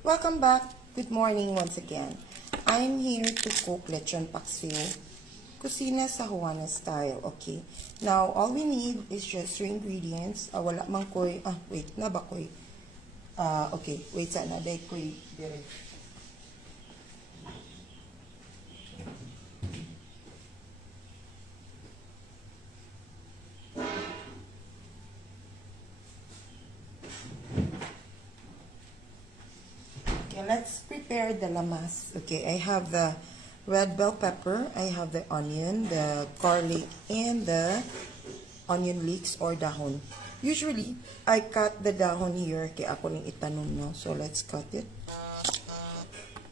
Welcome back. Good morning once again. I'm here to cook lechon paksiw, kusina sa Juana style. Okay. Now, all we need is just 3 ingredients. Wala man koy, wait, na ba koy? Okay, wait sana, day koy dire. Let's prepare the lamas. Okay, I have the red bell pepper, I have the onion, the garlic, and the onion leeks or dahon. Usually, I cut the dahon here kaya ako ning itanom, no? So, let's cut it.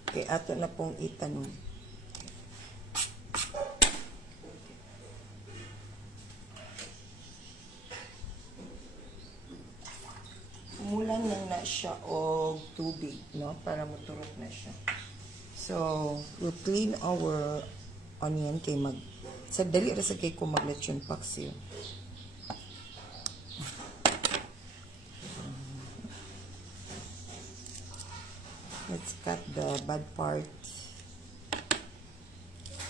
Okay, ato na pong itanom. Mulang lang na siya o tubig, no? Para maturok na siya. So, we'll clean our onion kay sa dali ra sa kay ko maglechon paksiw. Let's cut the bad part.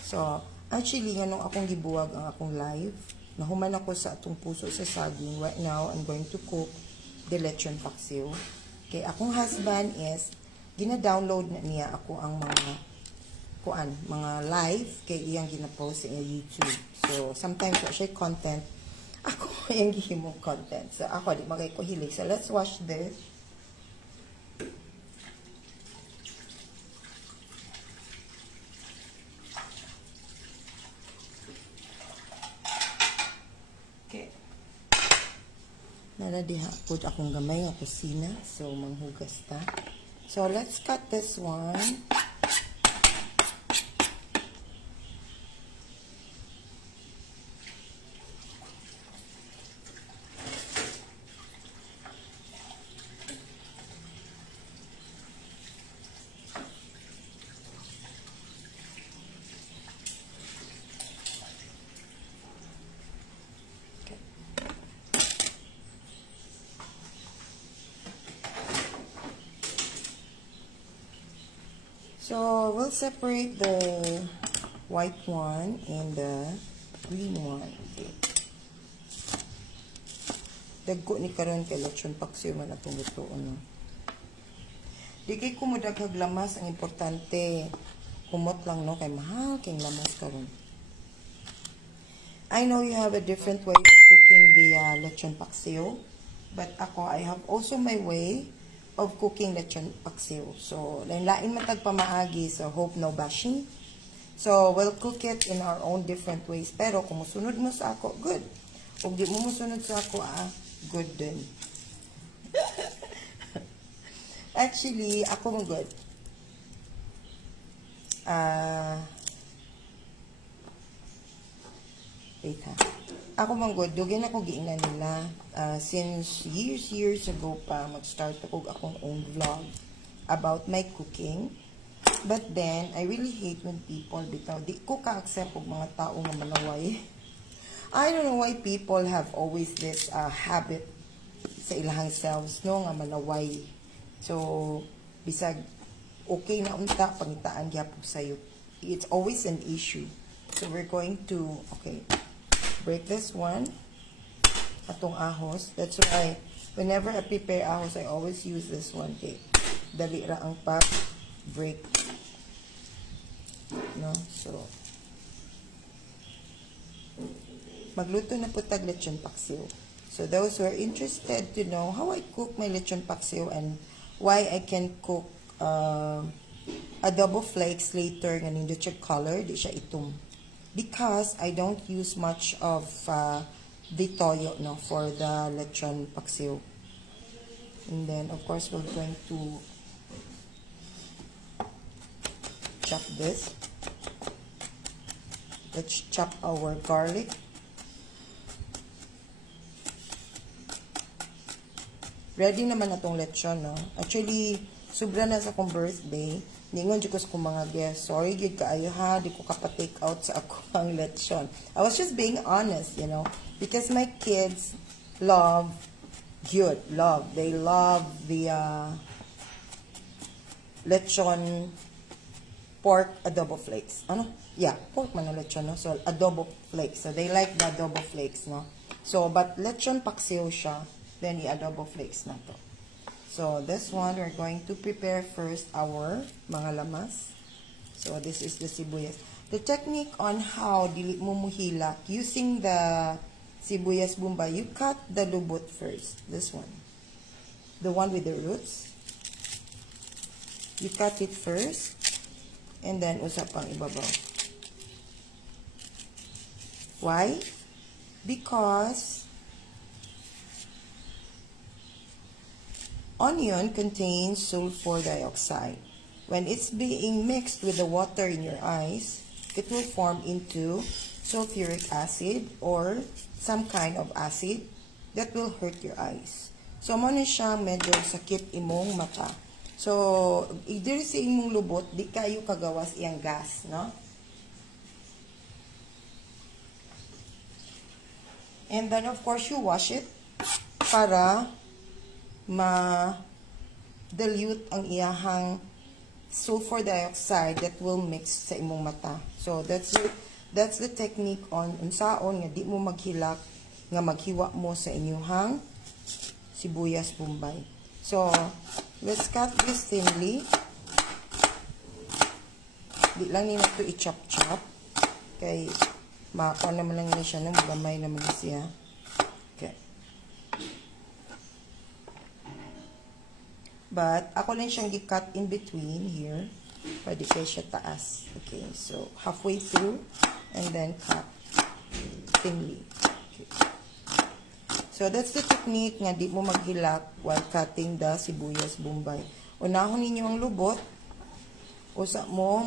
So, actually, ganun akong gibuwag ang akong live. Nahuman ako sa atong puso sa saging. Right now, I'm going to cook the lechon paksiw. Okay, akong husband is gina-download na niya ako ang mga live kay iyang gina-post sa YouTube. So sometimes wa siya content, ako yung gihimong content. So ako di magay ko hilig. So let's wash this. Nara diha pud akong gamay nga kusina, so manghugas ta. So let's cut this one. So, we'll separate the white one and the green one. Okay. Dagko ni karon kay lechon paksiw man atong lutoon. No? Di kay kumudaghag lamas, ang importante kumot lang, no, kay mahal kay lamas karon. I know you have a different way of cooking the lechon paksiw, but ako, I have also my way of cooking lechon paksiw. So, lain matag pamaagi, so hope no bashing. So, we'll cook it in our own different ways. Pero, kung musunod mo sa ako, good. Kung di mo musunod sa ako, good din. Actually, ako mo good. Wait ha. Ako manggod, dugay na ko giingnan nila. Since years ago pa, mag-start ako akong own vlog about my cooking. But then, I really hate when people bitaw. Di ko ka-accept og mga tao nga manaway. I don't know why people have always this habit sa ilahang selves, no, nga manaway. So, bisag okay na unta, pangitaan gyapon sayo. It's always an issue. So, we're going to, okay, break this one, atong ahos. That's why, whenever I prepare ahos, I always use this one. Okay, dali ra ang break. No, so, magluto na po tag lechon paksiw. So, those who are interested to know how I cook my lechon paksiw and why I can cook adobo flakes later, nga nindot siya color, di siya itom. Because I don't use much of the toyo, no, for the lechon paksiw. And then, of course, we're going to chop this. Let's chop our garlic. Ready naman na tong lechon, no? Actually, sobra na sa akong birthday. Ningon dyan ko sa mga guests, sorry, gid kaayo ha, di ko kapatake out sa ako ang lechon. I was just being honest, you know, because my kids love, they love the lechon pork adobo flakes. Ano? Yeah, pork man na lechon, no? So, adobo flakes. So, they like the adobo flakes, no? So, but lechon paksiw siya, then i-adobo flakes na to. So, this one, we're going to prepare first our mga lamas. So, this is the sibuyas. The technique on how dili mo muhilak, using the sibuyas bombay, you cut the lubot first. This one. The one with the roots. You cut it first. And then, usap pang ibabaw. Why? Because onion contains sulfur dioxide. When it's being mixed with the water in your eyes, it will form into sulfuric acid or some kind of acid that will hurt your eyes. So, mo na siya medyo sakit imong mata. So, diri sa imong lubot, di kayo kagawas iyang gas, no? And then, of course, you wash it para ma-dilute ang iyahang sulfur dioxide that will mix sa imong mata. So, that's the technique on unsaon nga di mo maghilak nga maghiwa mo sa inyong sibuyas bombay. So, let's cut this thinly. Di lang nila ito i-chop-chop. Kay, maka naman lang na siya, no? Magamay naman siya. Okay. But, ako lang siyang i-cut in between here. Pwede kayo siya taas. Okay, so, halfway through, and then cut thinly. Okay. So, that's the technique nga di mo maghilak while cutting the sibuyas bombay. Unahon ninyo ang lubot. Usa mo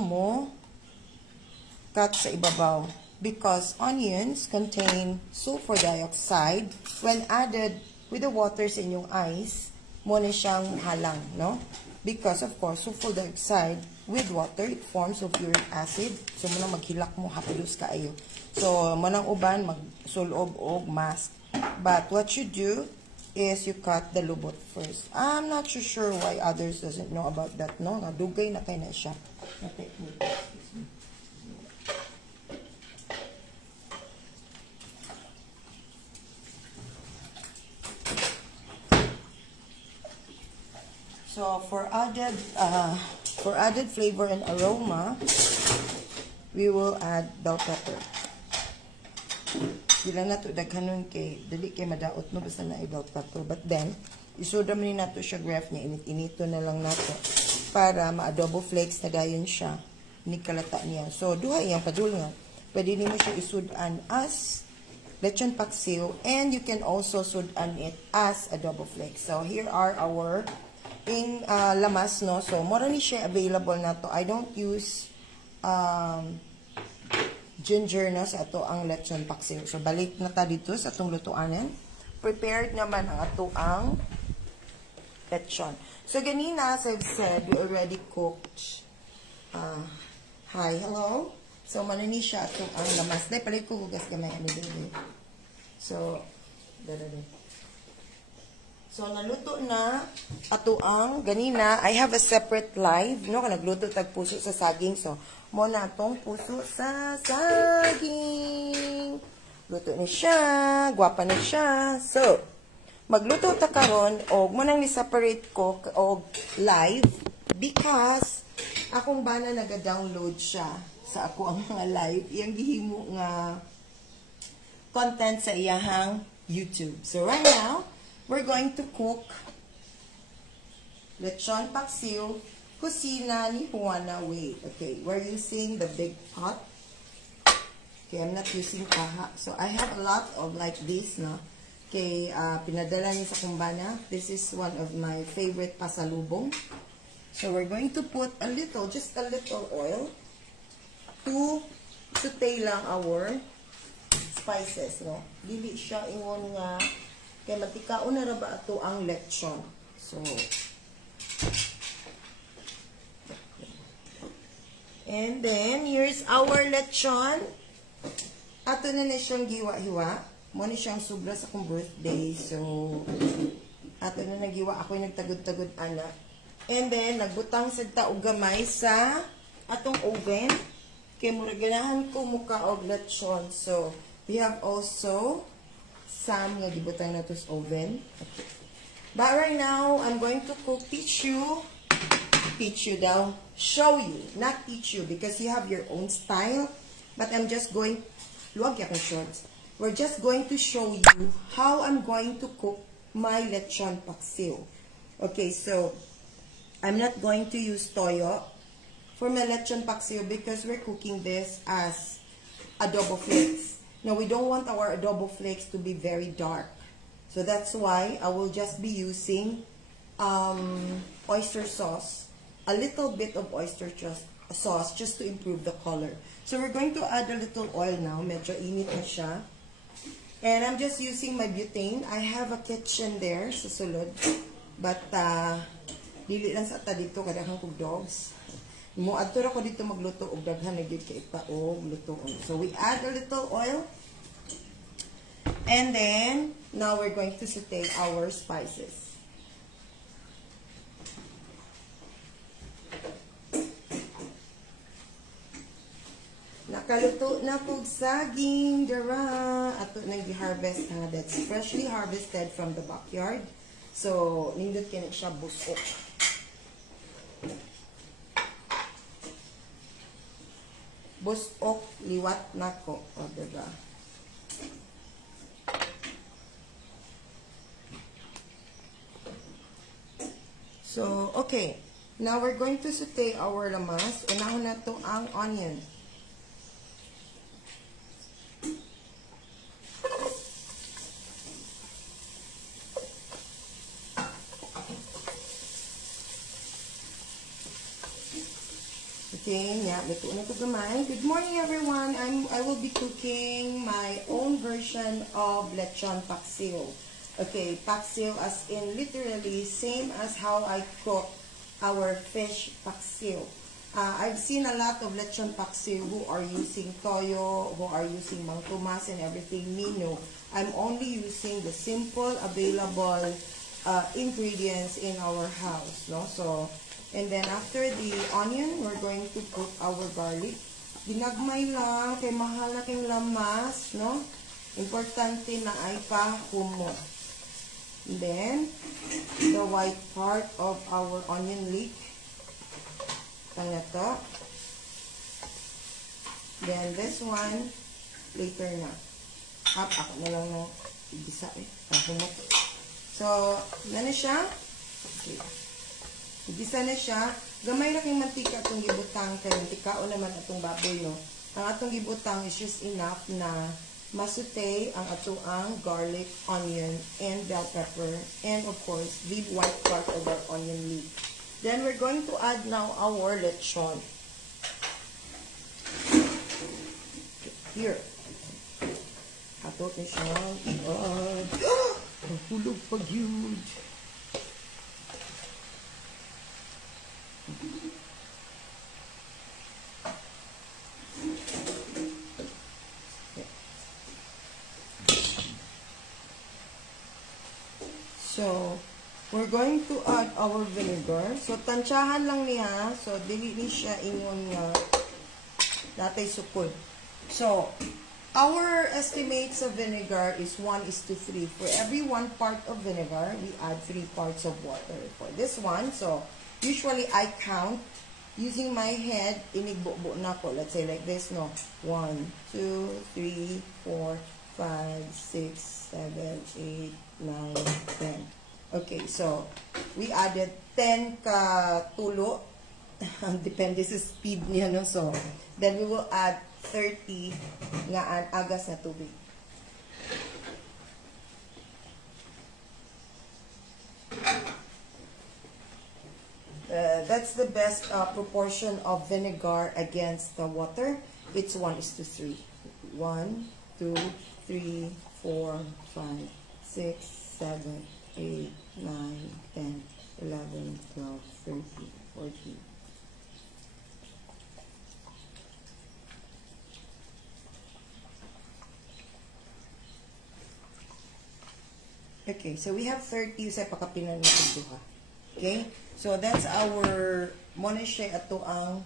cut sa ibabaw. Because onions contain sulfur dioxide. When added with the water sa inyong eyes, mo na siyang halang, no? Because, of course, sulfur dioxide with water, it forms sulfuric acid. So, mo na maghilak mo, hapilos kaayo. So, mo nang uban, magsulob og mask. But what you do is you cut the lubot first. I'm not so sure why others doesn't know about that, no? Nadugay na kayo na siya. So for added flavor and aroma, we will add bell pepper. Di lang nato daghanon kay dili kay madaot no basta na bell pepper, but then isuda man ni nato siya graph niya, init-inito na lang nato para ma-adobo flakes na dayon siya ni kalata niya. So duha iyang padulngan. Pwede nimo siya isudan as lechon paksiw, and you can also sudan it as adobo flakes. So here are our lamas, no? So mora ni siya available na to. I don't use ginger na sa ato ang lechon paksiw. So, balik na ta dito sa atong lutuanan. Prepared naman ang ato ang lechon. So, ganina, as I've said, we already cooked. Hi, hello? So, manani siya ato ang lamas. Dahil palit ko hugas gamay. Ano din. So, So, naluto na ato ang ganina. I have a separate live, no? Nagluto tag puso sa saging. So, mo na itong puso sa saging. Luto na siya. Gwapa na siya. So, magluto ta karon og mo nang ni-separate ko og live because akong bana naga-download siya sa ako ang mga live. Iyang gihimo nga content sa iyahang YouTube. So, right now, we're going to cook lechon paksiw, kusina ni Juana way. Okay, we're using the big pot. Okay, I'm not using kaha. So, I have a lot of like this, no? Okay, pinadala niya sa kumbana. This is one of my favorite pasalubong. So, we're going to put a little, just a little oil to saute lang our spices, no? Dili siya ingon nga kay matikaon na ra ba ato ang lechon. So, and then, here's our lechon. Ato na siyang giwa-hiwa. Mo ni siyang sobra sa kong birthday. So, ato na nagiwa. Ako'y nagtagod-tagod ana. And then, nagbutang sa taog gamay sa atong oven. Kaya muraganahan ko mukha og lechon. So, we have also some nga gibutang na to sa oven. Okay. But right now, I'm going to cook show you, not teach you, because you have your own style. But I'm just going, luwag yakong shorts. We're just going to show you how I'm going to cook my lechon paksiw. Okay, so, I'm not going to use toyo for my lechon paksiw because we're cooking this as adobo flakes. Now, we don't want our adobo flakes to be very dark. So, that's why I will just be using oyster sauce. A little bit of oyster sauce just to improve the color. So, we're going to add a little oil now. Medyo init na siya. And I'm just using my butane. I have a kitchen there sa sulod. But, dili lang sa ta dito kadaghan kog dogs. Muadto ra ko dito magluto og daghan na gyud kay paog lutoon. So we add a little oil. And then now we're going to saute our spices. Nakaluto na kog saging dara ato nang gi-harvest that's freshly harvested from the backyard. So nindot kini siya busok. Busok, liwat na ko. O, diba? So, okay. Now, we're going to saute our lamas. Unahon na to ang onion. Okay, yeah, luto na ito gamay. Good morning, everyone. I will be cooking my own version of lechon paksiw. Okay, paksiw as in literally same as how I cook our fish paksiw. I've seen a lot of lechon paksiw who are using toyo, who are using mang tomas and everything. Me, no. I'm only using the simple available ingredients in our house, no? So, and then after the onion, we're going to put our garlic. Ginagmay lang, kay mahal na kayong lamas, no? Importante na ay pahumo. Then, the white part of our onion leek. Tanga to. Then, this one, later na. Ako na lang ng igisa eh. Pahumot. So, na siya. Okay. Igisa na siya. Gamay na kayong mantika atong gibutang kay mantikao naman atong baboy, no? Ang atong gibutang is just enough na masute ang atoang garlic, onion, and bell pepper, and of course, the white part of our onion leaf. Then we're going to add now our lechon. Here. Hatot na siya. Mahulog pag yun. So, we're going to add our vinegar. So, tansyahan lang niya. So, dili ni siya ingon nga natay sukod. So, our estimates of vinegar is 1:3. For every 1 part of vinegar, we add 3 parts of water. For this one, so, usually I count using my head, inigbo-bo na ko. Let's say like this, no? 1, 2, 3, 4, 5, 6, 7, 8, 9, 10. Okay, so, we added 10 katulo. Depende sa speed niya, no? So, then we will add 30 nga agas na tubig. That's the best proportion of vinegar against the water. It's 1:3. 1, 2, 3, 4, 5, 6, 7, 8, 9, 10, 11, 12, 13, 14. Okay, so we have 30 sa pakapinan na duha. Okay? So, that's our, muna siya ato ang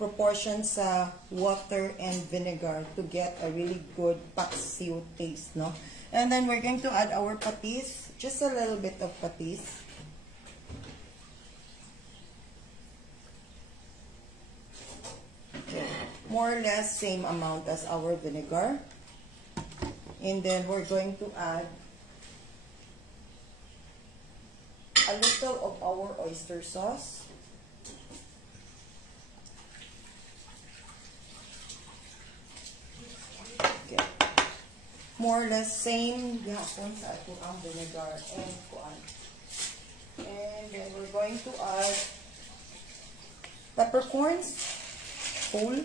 proportion sa water and vinegar to get a really good paksiw taste, no? And then we're going to add our patis, just a little bit of patis. Okay. More or less same amount as our vinegar. And then we're going to add a little of our oyster sauce. Okay. More or less same gihapon sa ato ang vinegar and kuan. And then we're going to add peppercorns whole.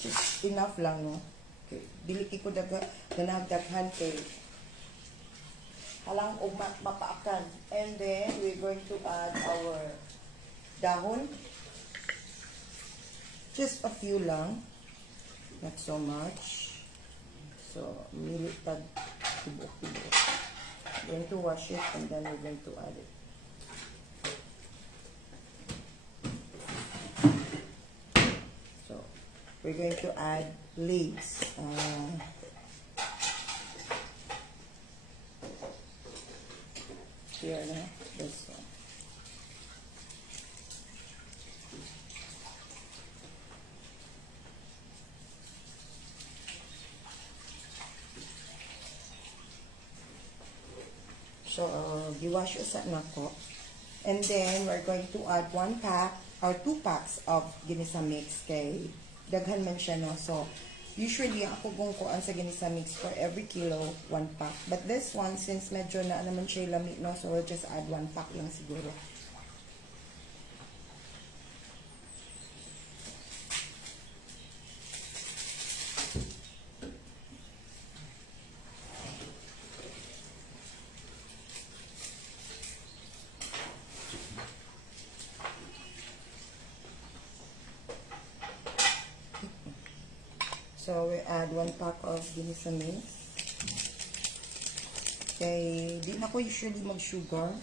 Just enough lang, no? Okay. Dili ko danagdaghan kay halang og mapaakan. And then we're going to add our dahon. Just a few lang. Not so much. So, militad tibok-tibok. We're going to wash it and then we're going to add it. So, we're going to add leaves. Here na, this one. So, giwash sa nako. And then, we're going to add 1 pack or 2 packs of ginisa mix kay daghan man siya, no? So, usually, ako kung kuan sa ginisa mix for every kilo, 1 pack. But this one, since medyo na naman siya lami, no? So, we'll just add 1 pack lang siguro. So, we add 1 pack of ginisa mix. Okay, di na ko usually mag-sugar.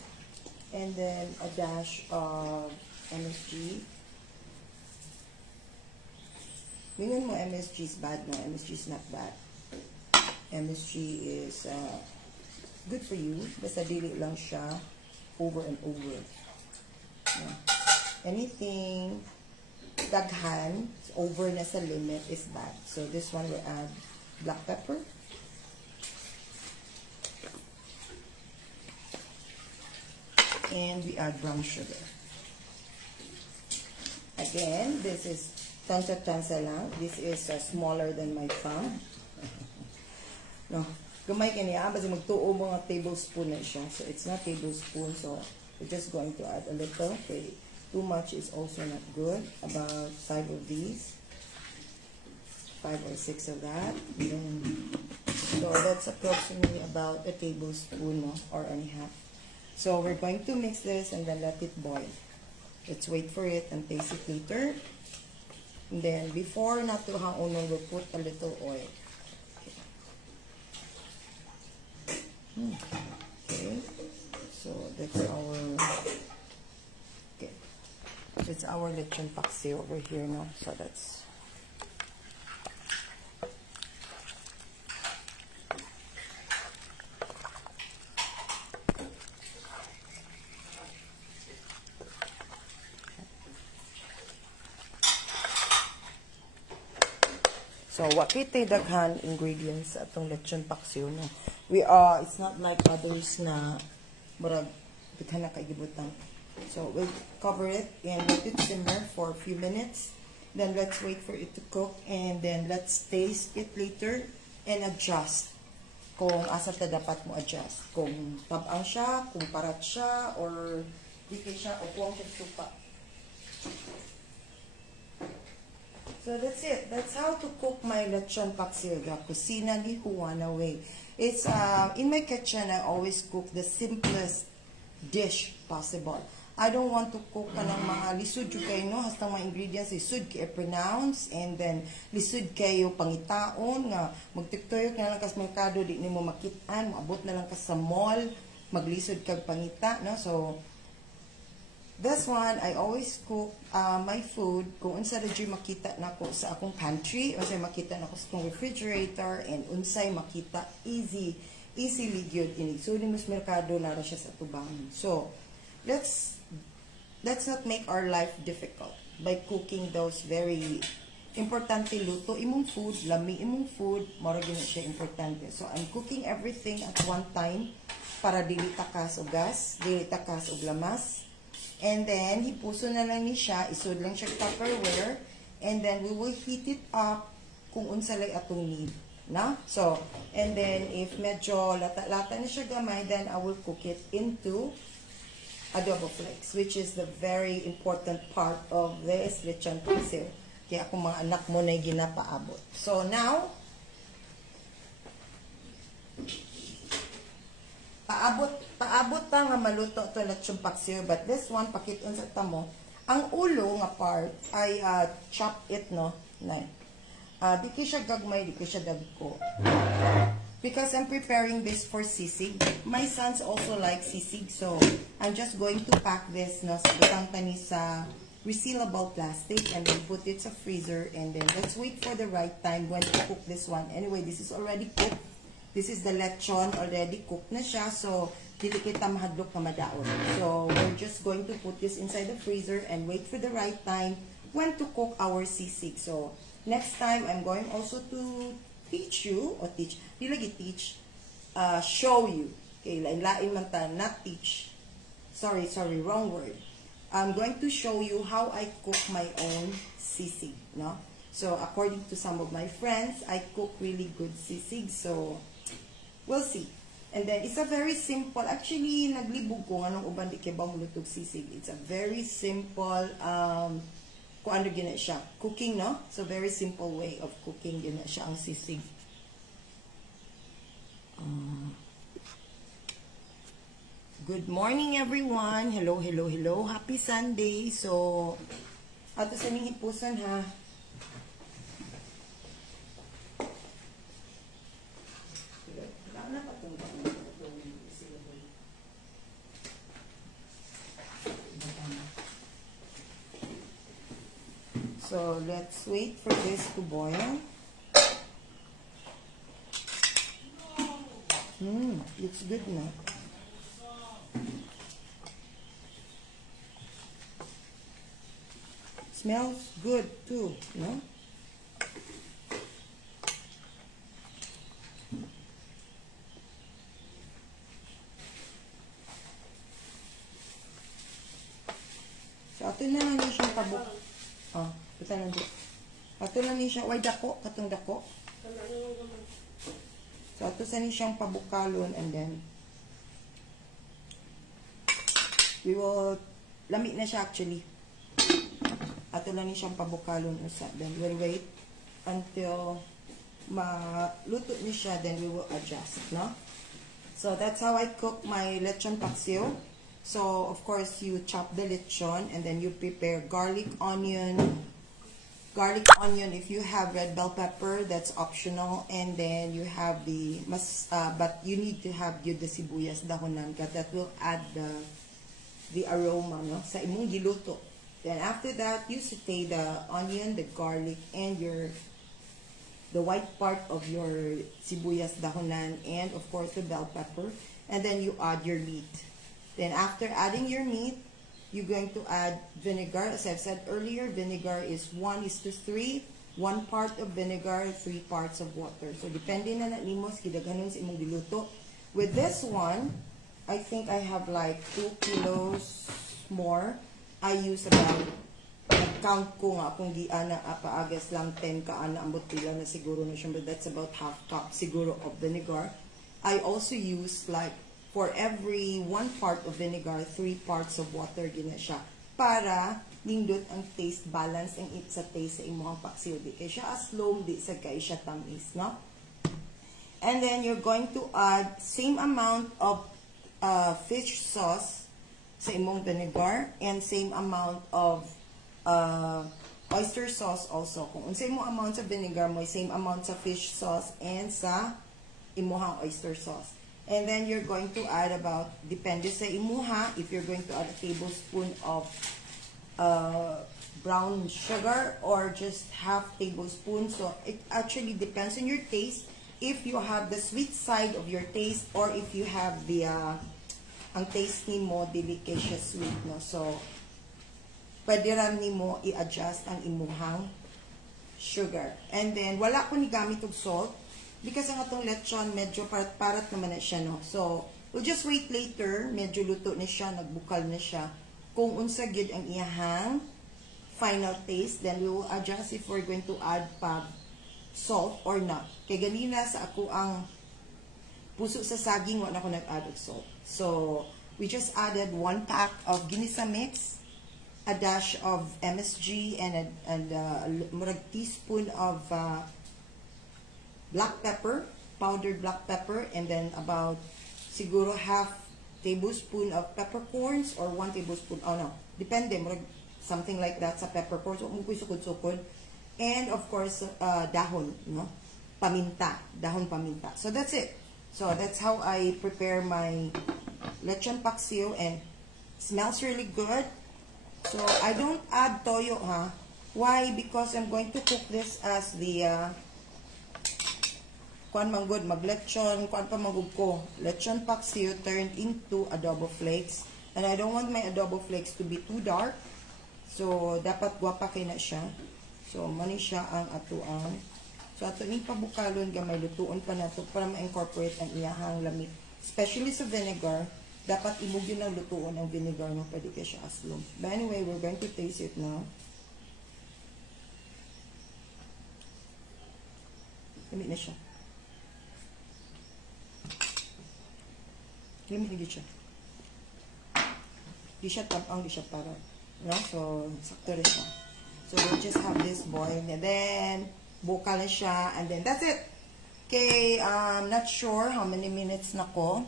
And then, a dash of MSG. Mingan mo MSG is bad, no? MSG is not bad. MSG is good for you. Basta dili lang siya over and over. Yeah. Anything daghan, over na sa limit is bad. So this one we add black pepper. And we add brown sugar. Again, this is tansa-tansa lang. This is smaller than my thumb. No, gamay kaniya, basta magtuo mga tablespoon na siya. So it's not tablespoon, so we're just going to add a little. Okay. Too much is also not good. About 5 of these. 5 or 6 of that. Then, so that's approximately about a tablespoon, no? Or and a half. So we're going to mix this and then let it boil. Let's wait for it and taste it later. And then before not to hang on, we'll put a little oil. Okay. Okay. So that's our it's our lechon paksi over here, no? So that's so what kita daghan ingredients atong lechon paksi, no? We are it's not like others na murag daghan na kay gibutan. So we'll cover it and let it simmer for a few minutes. Then let's wait for it to cook and then let's taste it later and adjust kung asa ta dapat mo adjust. Kung tabang siya, kung parat siya, or di kay siya, o kung supa. So that's it. That's how to cook my lechon paksi kusina ni Juana way. It's in my kitchen I always cook the simplest dish possible. I don't want to cook ka ng mga lisod yung kayo, no? Hastang mga ingredients, lisod kayo pronounce, and then lisod kayo pangitaon, nga magtiktoyo ka na lang kas merkado, di ni mo makitaan, maabot na lang ka sa mall, maglisod kag pangita, no? So, this one, I always cook my food kung unsa ra jud makita nako sa akong pantry, unsay makita nako sa akong refrigerator, and unsay makita easily gyud ini. So, din mas merkado na ra siya sa tubangan. So, let's not make our life difficult by cooking those very importante luto imong food, lami imong food, mora gyud siya importante. So I'm cooking everything at one time para dili takas og gas, dili takas og lamas. And then hipuso na lang ni siya, isud lang siya Tupperware, and then we will heat it up kung unsa lay atong need, na? So, and then if medyo lata-lata na siya gamay, then I will cook it into adobo flakes, which is the very important part of this lechon paksiw. Kaya akong mga anak mo na ginapaabot. So now, paabot pa nga maluto to lechon paksiw, but this one, pakiton sa tamo, ang ulo nga part, I chop it, no? Di ko siya gagmay, di ko siya dagko. Because I'm preparing this for sisig. My sons also like sisig, so I'm just going to pack this no, sa tani sa resealable plastic, and then put it sa freezer, and then let's wait for the right time when to cook this one. Anyway, this is already cooked. This is the lechon, already cooked na siya, so dili kita mahadlok na madaon. So we're just going to put this inside the freezer and wait for the right time when to cook our sisig. So next time, I'm going also to teach you, or teach, di lagi teach, show you. Okay, lain man ta, not teach. Sorry, wrong word. I'm going to show you how I cook my own sisig, no? So, according to some of my friends, I cook really good sisig, so, we'll see. And then, it's a very simple, actually, naglibog ko, anong uban di kibaw mulutog sisig. It's a very simple, kung ano gina siya, cooking, no? So, very simple way of cooking gina siya ang sisig. Good morning, everyone. Hello. Happy Sunday. So, ato sa ning hipuson, ha? So, let's wait for this to boil. Looks good na. Smells good too, no? So, ato na lang siyang pabuk. Oh, puta na dito. Ato na ni siya, way dako, katong dako. So, ato sa ni siyang pabukalon, and then we will, lamig na siya actually. Ato lang ni siyang pabukalon usa. Then we'll wait until maluto ni siya, then we will adjust, no? So, that's how I cook my lechon paksiw. So, of course, you chop the lechon, and then you prepare garlic, onion. Garlic, onion, if you have red bell pepper, that's optional. And then you have the, but you need to have the sibuyas, dahonan, because that will add the aroma, no? Sa imong giluto. Then after that, you saute the onion, the garlic, and the white part of your sibuyas, dahonan, and of course the bell pepper. And then you add your meat. Then after adding your meat, you're going to add vinegar. As I've said earlier, vinegar is 1:3. 1 part of vinegar, 3 parts of water. So, depende na nimo sa kidaghanon sa imong giluto. With this one, I think I have like 2 kilos more. I use about, nag-count ko nga kung giana paagas lang 10 kaana ang botila na siguro na siya, but that's about half cup siguro of vinegar. I also use like, for every 1 part of vinegar, 3 parts of water gina siya. Para nindot ang taste balance ang sa taste sa imong paksiw. Di kay siya aslom, di sa kay siya tamis, no? And then you're going to add same amount of fish sauce sa imong vinegar and same amount of oyster sauce also. Kung unsay mo amount sa vinegar mo, same amount sa fish sauce and sa imuhang oyster sauce. And then you're going to add about, depende sa imuha, if you're going to add a tablespoon of brown sugar or just half tablespoon. So it actually depends on your taste. If you have the sweet side of your taste or if you have the ang taste ni mo delicious sweet, no? So pwede ran ni mo i-adjust ang imuhang sugar. And then wala ko ni gamit og salt because ang atong lechon medyo parat-parat naman na siya, no? So we'll just wait later, medyo luto na siya, nagbukal na siya. Kung unsa gyud ang iyahang final taste, then we will adjust if we're going to add pa salt or not. Kay ganina sa ako ang puso sa saging, wala ko nag-add of salt. So we just added 1 pack of ginisa mix, a dash of MSG, and a teaspoon of black pepper, powdered black pepper, and then about siguro half tablespoon of peppercorns or 1 tablespoon, oh no, depende, something like that sa peppercorns, o mungkoy sukod-sukod, and of course, dahon, no? Paminta, dahon paminta. So that's it. So that's how I prepare my lechon paksiw, and smells really good. So I don't add toyo, ha? Why? Because I'm going to cook this as the kuan manggod maglechon, kuan pa manggod ko, lechon paksiw turned into adobo flakes, and I don't want my adobo flakes to be too dark, so dapat guwapa kay na siya. So mani siya ang atuang, so ato ni pabukalon gamay, lutuon pa nato para ma-incorporate ang iyahang lamig, especially sa vinegar. Dapat imog yun ang lutuon ang vinegar mo, pwede kaya siya aslom. But anyway, we're going to taste it now. Lamig na siya. Lamig na siya. Di siya tapang, di siya para. No? So, sakto rin siya. So, we'll just have this boil. And then, bukal na siya. And then, that's it. Okay, I'm not sure how many minutes na ko.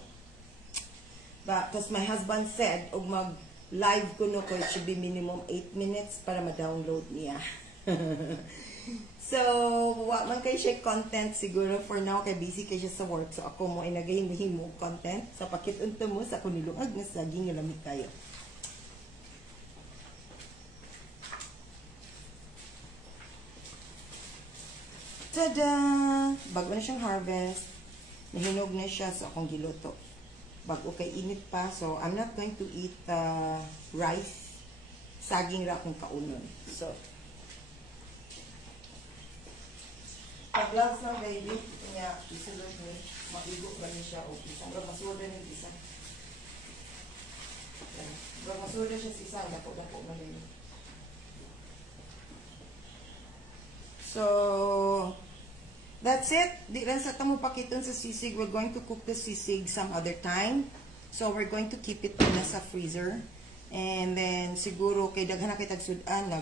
But, because my husband said, ug mag-live ko no ko, it should be minimum 8 minutes para ma-download niya. So, wa man kay siya content siguro for now, kay busy kay siya sa work. So, ako mo inagahim-himo content. So, pakitunto mo sa kunilungag na saging nga lamig kayo. Tada! Bago na siyang harvest. Nahinog na siya sa akong giluto. Bago kay init pa. So, I'm not going to eat rice. Saging ra akong kaunon. So, pag-gloves na, baby. Kanya, isulot ni. Maigo ba niya siya? O, isang ramasuda niya isa. Ramasuda siya sa isa. Dapo-dapo na rin. So, that's it. Di lang sa tamo pakiton sa sisig. We're going to cook the sisig some other time. So, we're going to keep it na sa freezer. And then, siguro, kay daghan na kay tagsudan,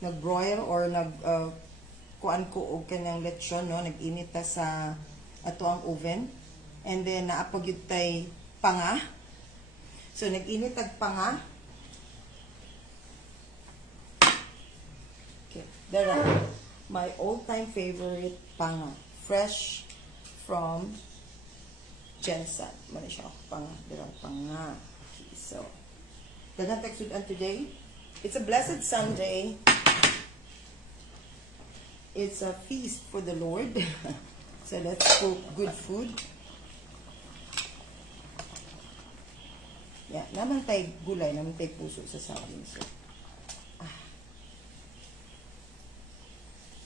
nag-broil or kuan ko og kanang lechon, no? Nag-init ta sa ato ang oven. And then, naapag yun tay panga. So, nag-init tag panga. Okay. There my all-time favorite panga. Fresh from Jensen. Muna siya panga. There panga. Okay, so, dagan tagsudan today. It's a blessed Sunday. It's a feast for the Lord. So let's cook good food. Yeah, naman tayo gulay, naman tayo puso sa saging.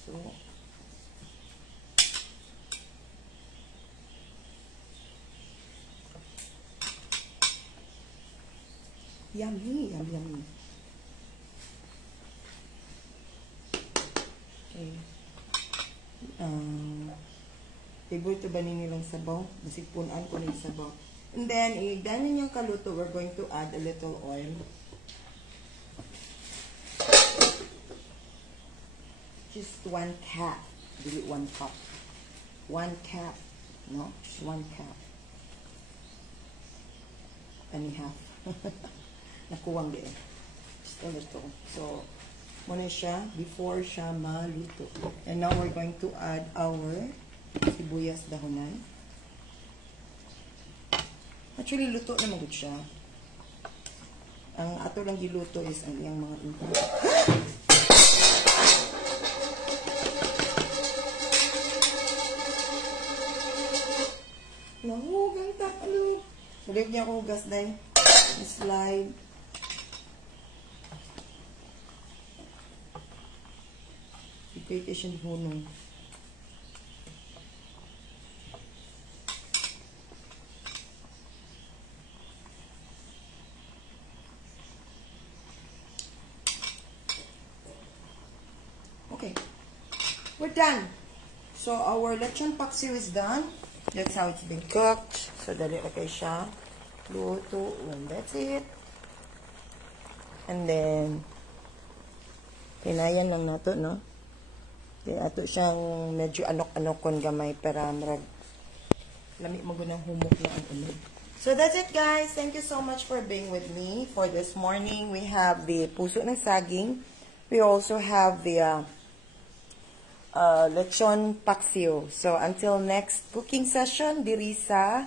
So, yummy, yummy. Okay. Favorite ba nilang sabaw? Basig punan ko na yung sabaw. And then, ganyan yung kaluto, we're going to add a little oil. Just 1 cup. Dili 1 cup. 1 cup. No? Just 1 cup. and a half. Nakuwang din. Just a little. So, muna siya before siya maluto. And now we're going to add our sibuyas dahonan. Actually, luto naman good siya. Ang ato lang giluto is ang iyang mga ingredients. Nahugang takalo. Sulit niya ako hugas dahil. Slide. Ipit siya ni hunong. Okay. We're done. So, our lechon paksiw is done. That's how it's been cooked. So, dali okay siya. Luto. And that's it. And then, pinayan lang nato, no? Kaya ato siyang medyo anok-anokon gamay para marag lami mo gunang humok na ang ulo. So, that's it, guys. Thank you so much for being with me for this morning. We have the puso ng saging. We also have the lechon paksiw. So, until next cooking session, diri sa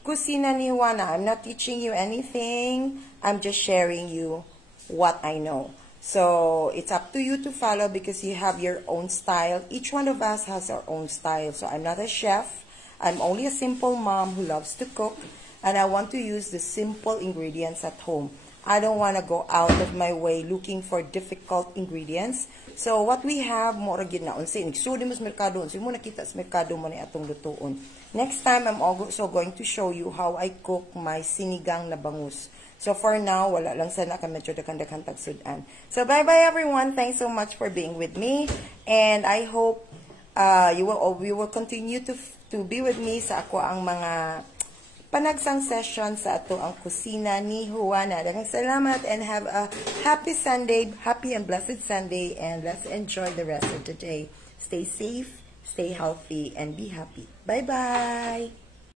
Kusina ni Juana. I'm not teaching you anything. I'm just sharing you what I know. So, it's up to you to follow because you have your own style. Each one of us has our own style. So, I'm not a chef. I'm only a simple mom who loves to cook. And I want to use the simple ingredients at home. I don't want to go out of my way looking for difficult ingredients. So, what we have, mora gid na unsa igsudi mo sa merkado, unsa mo nakita sa merkado mo ni atong lutuon. Next time, I'm also going to show you how I cook my sinigang na bangus. So, for now, wala lang sana ka medyo dakan-dakan tagsudan. So, bye-bye everyone. Thanks so much for being with me. And I hope you will continue to be with me sa ako ang mga panagsang session sa ato ang kusina ni Juana. Daghang salamat and have a happy Sunday, happy and blessed Sunday, and let's enjoy the rest of the day. Stay safe, stay healthy, and be happy. Bye-bye!